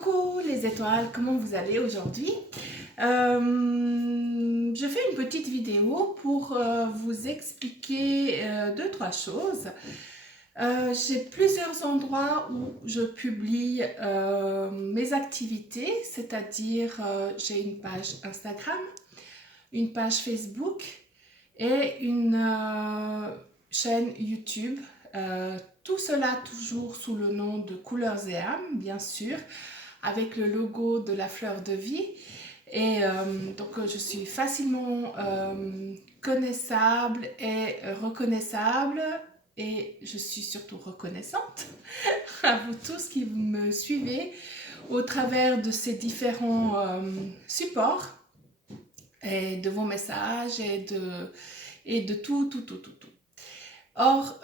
Coucou les étoiles, comment vous allez aujourd'hui? Je fais une petite vidéo pour vous expliquer deux, trois choses. J'ai plusieurs endroits où je publie mes activités, c'est-à-dire j'ai une page Instagram, une page Facebook et une chaîne YouTube. Tout cela toujours sous le nom de Couleurs et âmes, bien sûr, avec le logo de la fleur de vie. Et donc je suis facilement connaissable et reconnaissable. Et je suis surtout reconnaissante à vous tous qui me suivez au travers de ces différents supports et de vos messages et de tout. Or,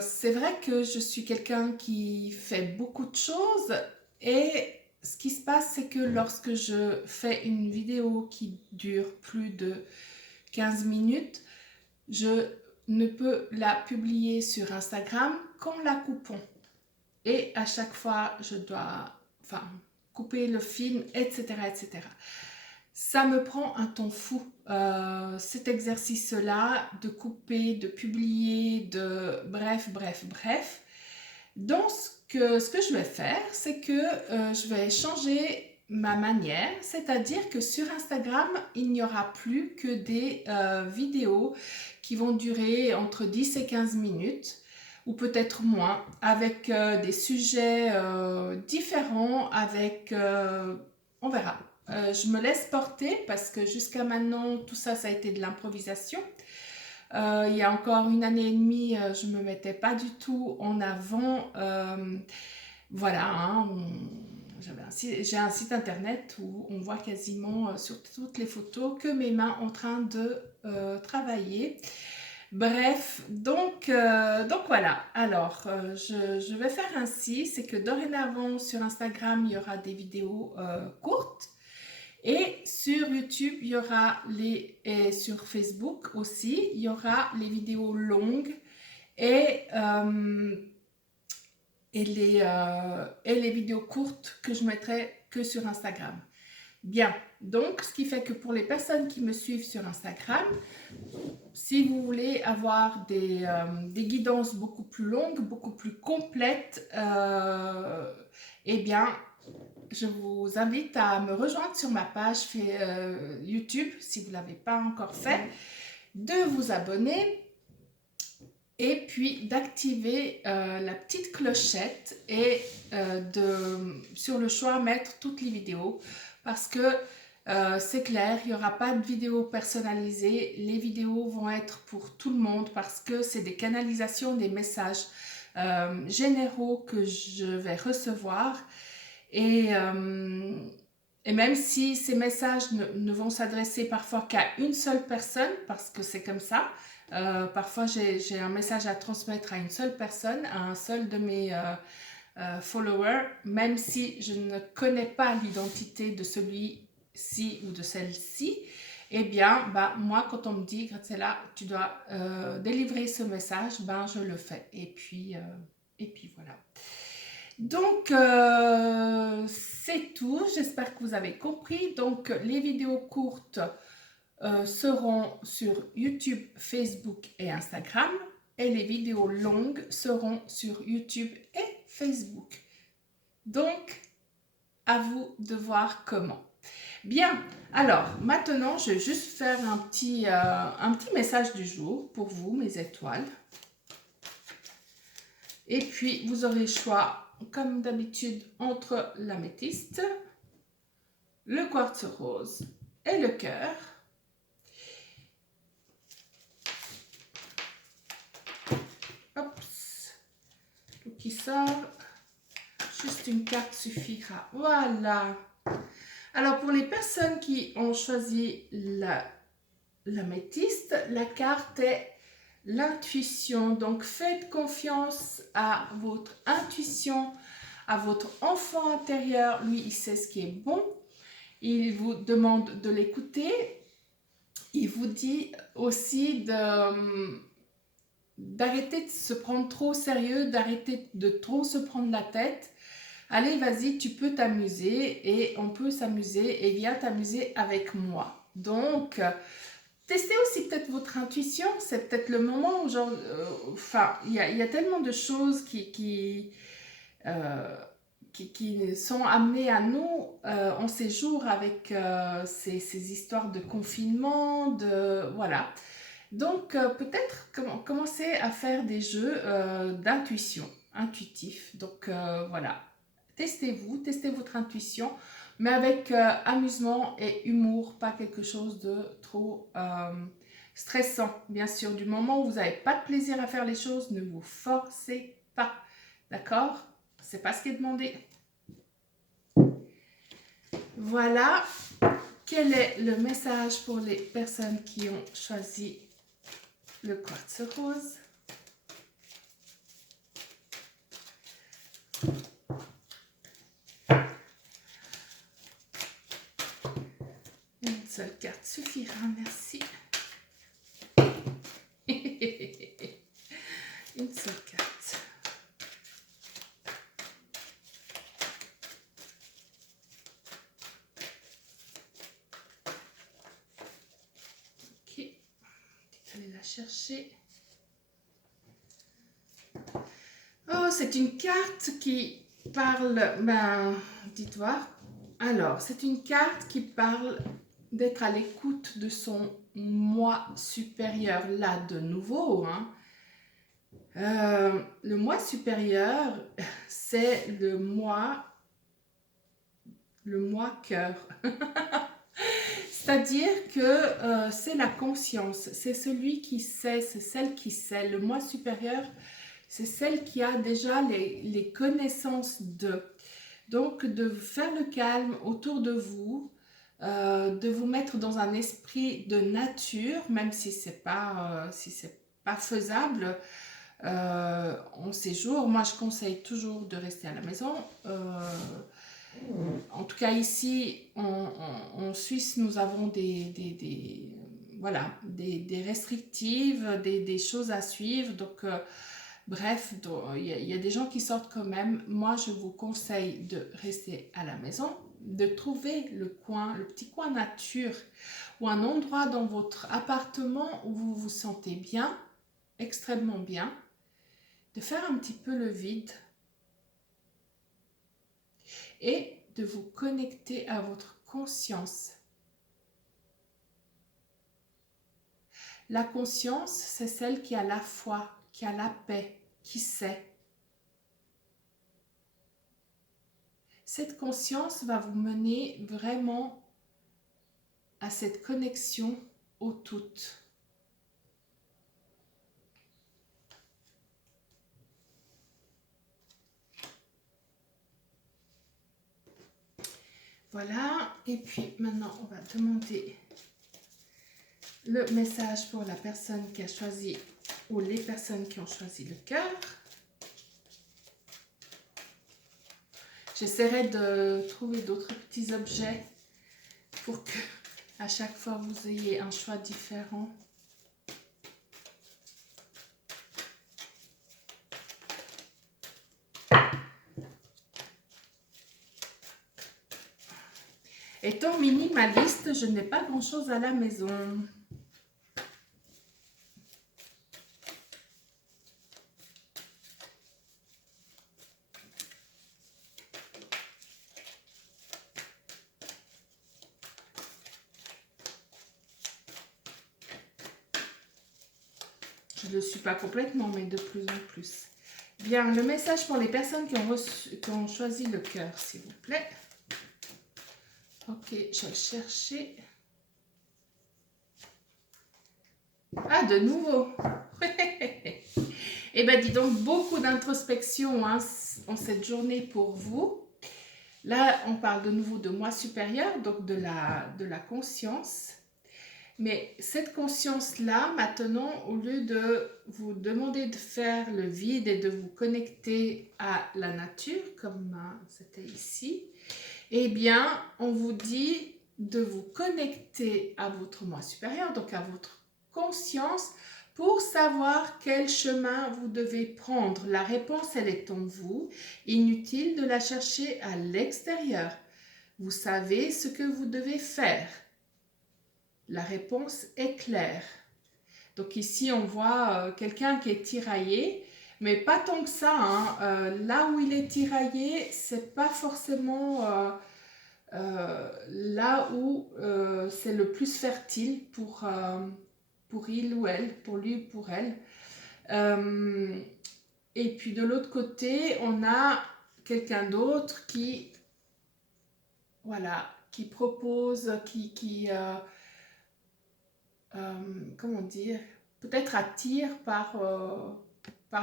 c'est vrai que je suis quelqu'un qui fait beaucoup de choses et ce qui se passe, c'est que lorsque je fais une vidéo qui dure plus de 15 minutes, je ne peux la publier sur Instagram qu'en la coupant. Et à chaque fois, je dois couper le film, etc., etc. Ça me prend un temps fou, cet exercice-là, de couper, de publier, de bref. Donc, ce que je vais faire, c'est que je vais changer ma manière, c'est-à-dire que sur Instagram, il n'y aura plus que des vidéos qui vont durer entre 10 et 15 minutes, ou peut-être moins, avec des sujets différents, on verra. Je me laisse porter parce que jusqu'à maintenant, tout ça, ça a été de l'improvisation. Il y a encore une année et demie, je ne me mettais pas du tout en avant. Voilà, hein, j'ai un site internet où on voit quasiment sur toutes les photos que mes mains en train de travailler. Bref, donc voilà. Alors, je vais faire ainsi, c'est que dorénavant sur Instagram, il y aura des vidéos courtes. Et sur YouTube, il y aura et sur Facebook aussi, il y aura les vidéos longues et, les vidéos courtes que je mettrai que sur Instagram. Bien, donc ce qui fait que pour les personnes qui me suivent sur Instagram, si vous voulez avoir des guidances beaucoup plus longues, beaucoup plus complètes, eh bien, je vous invite à me rejoindre sur ma page YouTube, si vous ne l'avez pas encore fait, de vous abonner et puis d'activer la petite clochette et sur le choix mettre toutes les vidéos parce que c'est clair, il n'y aura pas de vidéos personnalisées, les vidéos vont être pour tout le monde parce que c'est des canalisations des messages généraux que je vais recevoir. Et même si ces messages ne vont s'adresser parfois qu'à une seule personne, parce que c'est comme ça, parfois j'ai un message à transmettre à une seule personne, à un seul de mes followers, même si je ne connais pas l'identité de celui-ci ou de celle-ci, eh bien, moi, quand on me dit, Graziella, tu dois délivrer ce message, je le fais. Et puis voilà. Donc, c'est tout. J'espère que vous avez compris. Donc, les vidéos courtes seront sur YouTube, Facebook et Instagram. Et les vidéos longues seront sur YouTube et Facebook. Donc, à vous de voir comment. Bien, alors maintenant, je vais juste faire un petit message du jour pour vous, mes étoiles. Et puis, vous aurez le choix, comme d'habitude, entre l'améthyste, le quartz rose et le cœur. Hop, tout qui sort. Juste une carte suffira. Voilà. Alors, pour les personnes qui ont choisi l'améthyste, la carte est l'intuition. Donc, faites confiance à votre intuition, à votre enfant intérieur. Lui, il sait ce qui est bon. Il vous demande de l'écouter. Il vous dit aussi d'arrêter de se prendre trop au sérieux, d'arrêter de trop se prendre la tête. Allez, vas-y, tu peux t'amuser et on peut s'amuser et viens t'amuser avec moi. Donc, testez aussi peut-être votre intuition. C'est peut-être le moment où, genre, enfin, il y a tellement de choses euh, qui sont amenées à nous en séjour avec ces histoires de confinement, voilà. Donc, peut-être commencer à faire des jeux d'intuition, intuitifs. Donc, voilà. Testez-vous, testez votre intuition, mais avec amusement et humour, pas quelque chose de trop stressant. Bien sûr, du moment où vous n'avez pas de plaisir à faire les choses, ne vous forcez pas. D'accord? C'est pas ce qui est demandé. Voilà. Quel est le message pour les personnes qui ont choisi le quartz rose? Une seule carte suffira, merci. Une seule carte. Ok, allez la chercher. Oh, c'est une carte qui parle, ben, dites voir. Alors, c'est une carte qui parle d'être à l'écoute de son moi supérieur. Là, de nouveau, hein. Le moi supérieur, c'est le moi cœur. C'est-à-dire que c'est la conscience, c'est celui qui sait, c'est celle qui sait. Le moi supérieur, c'est celle qui a déjà les connaissances de. Donc, de faire le calme autour de vous, de vous mettre dans un esprit de nature, même si c'est pas faisable en séjour. Moi, je conseille toujours de rester à la maison. En tout cas, ici, en Suisse, nous avons voilà, des restrictives, des choses à suivre. Donc, bref, il y a des gens qui sortent quand même. Moi, je vous conseille de rester à la maison, de trouver le petit coin nature ou un endroit dans votre appartement où vous vous sentez bien, extrêmement bien, de faire un petit peu le vide et de vous connecter à votre conscience. La conscience, c'est celle qui a la foi, qui a la paix, qui sait. Cette conscience va vous mener vraiment à cette connexion au tout. Voilà, et puis maintenant on va demander le message pour la personne qui a choisi ou les personnes qui ont choisi le cœur. J'essaierai de trouver d'autres petits objets pour que à chaque fois vous ayez un choix différent. Étant minimaliste, je n'ai pas grand-chose à la maison. Je ne le suis pas complètement, mais de plus en plus. Bien, le message pour les personnes qui ont choisi le cœur, s'il vous plaît. Ok, je vais chercher. Ah, de nouveau. Eh bien, dis donc, beaucoup d'introspection hein, en cette journée pour vous. Là, on parle de nouveau de moi supérieur, donc de la conscience. Mais cette conscience-là, maintenant, au lieu de vous demander de faire le vide et de vous connecter à la nature, comme c'était ici, eh bien, on vous dit de vous connecter à votre moi supérieur, donc à votre conscience, pour savoir quel chemin vous devez prendre. La réponse, elle est en vous. Inutile de la chercher à l'extérieur. Vous savez ce que vous devez faire. La réponse est claire. Donc ici, on voit quelqu'un qui est tiraillé, mais pas tant que ça. Hein. Là où il est tiraillé, c'est pas forcément là où c'est le plus fertile pour il ou elle, pour lui ou pour elle. Et puis de l'autre côté, on a quelqu'un d'autre qui, voilà, qui propose, comment dire, peut-être attire par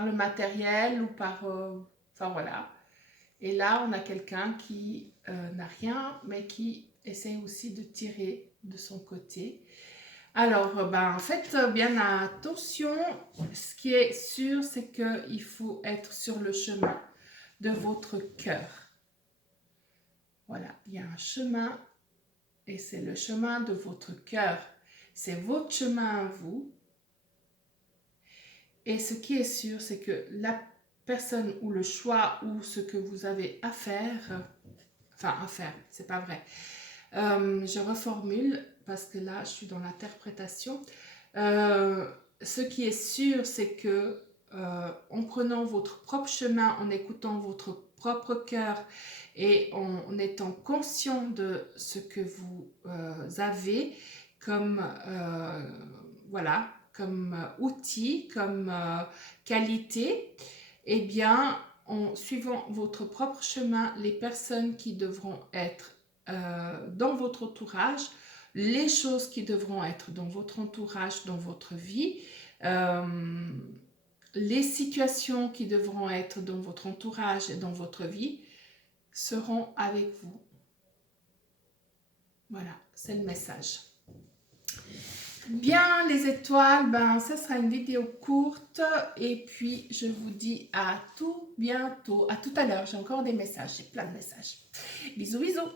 le matériel ou par, enfin voilà. Et là, on a quelqu'un qui n'a rien, mais qui essaie aussi de tirer de son côté. Alors, ben, faites bien attention. Ce qui est sûr, c'est qu'il faut être sur le chemin de votre cœur. Voilà, il y a un chemin et c'est le chemin de votre cœur. C'est votre chemin à vous. Et ce qui est sûr, c'est que la personne ou le choix ou ce que vous avez à faire, c'est pas vrai. Je reformule parce que là, je suis dans l'interprétation. Ce qui est sûr, c'est que en prenant votre propre chemin, en écoutant votre propre cœur et en étant conscient de ce que vous avez comme voilà, comme outil, comme qualité, eh bien, en suivant votre propre chemin, les personnes qui devront être dans votre entourage, les choses qui devront être dans votre entourage, dans votre vie, les situations qui devront être dans votre entourage et dans votre vie seront avec vous. Voilà, c'est le message. Bien, les étoiles, ben, ça sera une vidéo courte et puis je vous dis à tout bientôt, à tout à l'heure. J'ai encore des messages, j'ai plein de messages. Bisous, bisous.